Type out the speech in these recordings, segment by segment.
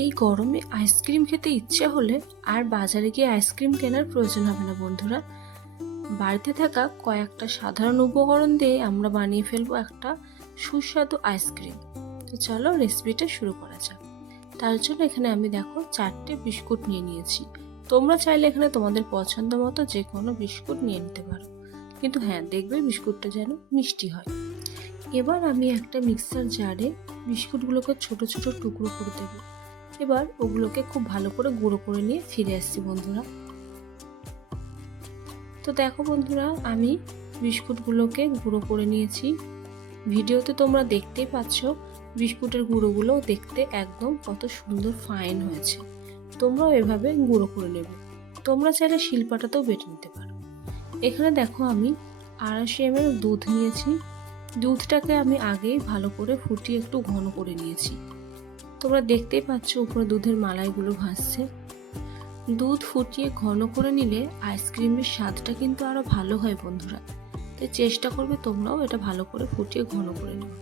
এই গরমে আইসক্রিম খেতে ইচ্ছে হলে আর বাজারে গিয়ে আইসক্রিম কেনার প্রয়োজন হবে না বন্ধুরা। বাড়িতে থাকা কয়েকটা সাধারণ উপকরণ দিয়ে আমরা বানিয়ে ফেলবো একটা সুস্বাদু আইসক্রিম। তো চলো রেসিপিটা শুরু করা যাক। তার জন্য এখানে আমি দেখো 4টে বিস্কুট নিয়ে নিয়েছি। তোমরা চাইলে এখানে তোমাদের পছন্দ মতো যে কোনো বিস্কুট নিয়ে নিতে পারো, কিন্তু হ্যাঁ দেখবে বিস্কুটটা যেন মিষ্টি হয়। এবার আমি একটা মিক্সার জারে বিস্কুটগুলোকে ছোট ছোট টুকরো করে দেবো। এবার ওগুলোকে খুব ভালো করে গুঁড়ো করে নিয়ে ফিরে আসছি বন্ধুরা। তো দেখো বন্ধুরা, আমি বিস্কুটগুলোকে গুঁড়ো করে নিয়েছি। ভিডিওতে তোমরা দেখতেই পাচ্ছ বিস্কুটের গুঁড়োগুলো দেখতে একদম কত সুন্দর ফাইন হয়েছে। তোমরাও এভাবে গুঁড়ো করে নেবে। তোমরা চাইলে শিলপাটাতেও বেটে নিতে পারো। এখানে দেখো আমি 250 ml দুধ নিয়েছি। দুধটাকে আমি আগেই ভালো করে ফুটিয়ে একটু ঘন করে নিয়েছি। তোমরা দেখতেই পাচ্ছ উপরে দুধের মালাইগুলো ভাসছে। দুধ ফুটিয়ে ঘন করে নিলে আইসক্রিমের স্বাদটা কিন্তু আরো ভালো হয় বন্ধুরা। তাই চেষ্টা করবে তোমরাও এটা ভালো করে ফুটিয়ে ঘন করে নেবে।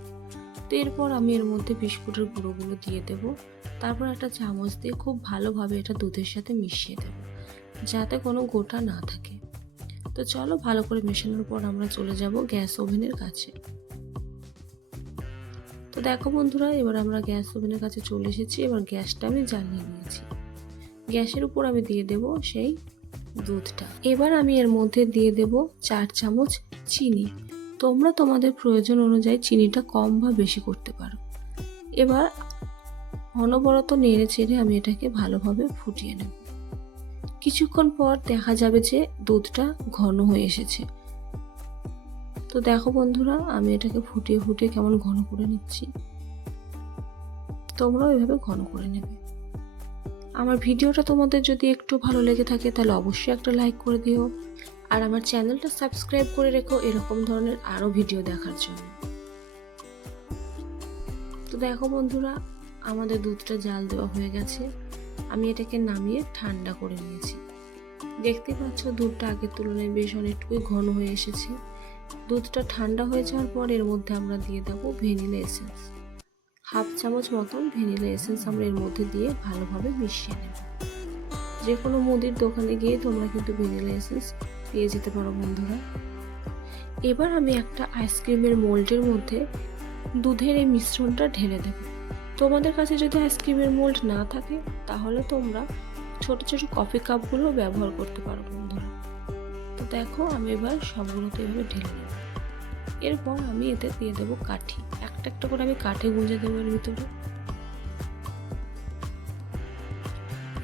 তো এরপর আমি এর মধ্যে বিস্কুটের গুঁড়োগুলো দিয়ে দেব। তারপর একটা চামচ দিয়ে খুব ভালোভাবে এটা দুধের সাথে মিশিয়ে দেব, যাতে কোনো গোটা না থাকে। তো চলো ভালো করে মেশানোর পর আমরা চলে যাব গ্যাস ওভেনের কাছে। তো দেখো বন্ধুরা, এবার আমরা গ্যাস ওভেনের কাছে চলে এসেছি। এবার গ্যাসটা আমি জ্বালিয়ে নিয়েছি। গ্যাসের উপর আমি দিয়ে দেব সেই দুধটা। এবার আমি এর মধ্যে দিয়ে দেব 4 চামচ চিনি। তোমরা তোমাদের প্রয়োজন অনুযায়ী চিনিটা কম বা বেশি করতে পারো। এবার অনবরত নেড়ে চেড়ে আমি এটাকে ভালোভাবে ফুটিয়ে নেব। কিছুক্ষণ পর দেখা যাবে যে দুধটা ঘন হয়ে এসেছে। তো দেখো বন্ধুরা, আমি এটাকে ফুটিয়ে ফুটিয়ে কেমন ঘন করে নিচ্ছি। তোমরাও এভাবে ঘন করে নেবে। আমার ভিডিওটা তোমাদের যদি একটু ভালো লেগে থাকে তাহলে অবশ্যই একটা লাইক করে দিও, আর আমার চ্যানেলটা সাবস্ক্রাইব করে রেখো এরকম ধরনের আরো ভিডিও দেখার জন্য। তো দেখো বন্ধুরা, আমাদের দুধটা জাল দেওয়া হয়ে গেছে। আমি এটাকে নামিয়ে ঠান্ডা করে নিয়েছি। দেখতে পাচ্ছ দুধটা আগের তুলনায় বেশ অনেকটুকুই ঘন হয়ে এসেছে। দুধটা ঠান্ডা হয়ে যাওয়ার পর এর মধ্যে আমরা দিয়ে দেবো ভ্যানিলা এসেন্স। 1/2 চামচ মতন ভ্যানিলা এসেন্স আমরা এর মধ্যে দিয়ে ভালোভাবে মিশিয়ে নেব। যে কোনো মুদির দোকানে গিয়ে তোমরা কিন্তু ভ্যানিলা এসেন্স পেয়ে যেতে পারো বন্ধুরা। এবার আমি একটা আইসক্রিমের মোল্ডের মধ্যে দুধের এই মিশ্রণটা ঢেলে দেব। তোমাদের কাছে যদি আইসক্রিমের মোল্ড না থাকে তাহলে তোমরা ছোট ছোট কফি কাপগুলো ব্যবহার করতে পারো বন্ধুরা। তো দেখো আমি এবার সবগুলোতে এভাবে ঢেলে নেব। এরপর আমি এতে দিয়ে দেবো কাঠি। একটা একটা করে আমি কাঠি গুঁজে দেবো এর ভিতরে।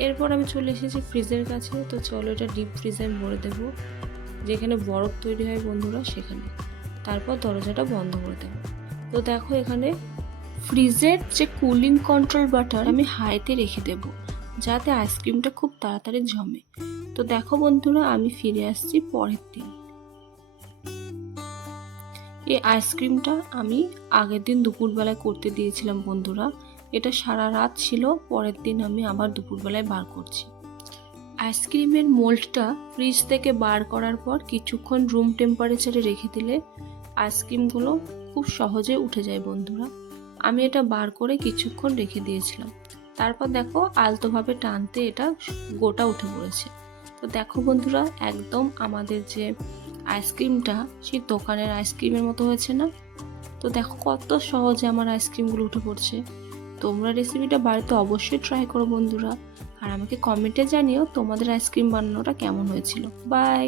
এরপর আমি চলে এসেছি ফ্রিজের কাছে। তো চলো এটা ডিপ ফ্রিজে আমি ভরে দেবো, যেখানে বরফ তৈরি হয় বন্ধুরা সেখানে। তারপর দরজাটা বন্ধ করে দেবো। তো দেখো এখানে ফ্রিজের যে কুলিং কন্ট্রোল বাটন আমি হাইতে রেখে দেব, যাতে আইসক্রিমটা খুব তাড়াতাড়ি জমে। তো দেখো বন্ধুরা, আমি ফিরে আসছি পরের দিন। এই আইসক্রিমটা আমি আগের দিন দুপুরবেলায় করতে দিয়েছিলাম বন্ধুরা। এটা সারা রাত ছিল, পরের দিন আমি আবার দুপুরবেলায় বার করছি। আইসক্রিমের মোল্ডটা ফ্রিজ থেকে বার করার পর কিছুক্ষণ রুম টেম্পারেচারে রেখে দিলে আইসক্রিমগুলো খুব সহজে উঠে যায় বন্ধুরা। আমি এটা বার করে কিছুক্ষণ রেখে দিয়েছিলাম। তারপর দেখো আলতোভাবে টানতে এটা গোটা উঠে পড়েছে। তো দেখো বন্ধুরা, একদম আমাদের যে আইসক্রিমটা সেই দোকানের আইসক্রিমের মতো হয়েছে না? তো দেখো কত সহজে আমার আইসক্রিমগুলো উঠে পড়ছে। তোমরা রেসিপিটা বাড়িতে অবশ্যই ট্রাই করো বন্ধুরা, আর আমাকে কমেন্টে জানিও তোমাদের আইসক্রিম বানানোটা কেমন হয়েছিল। বাই।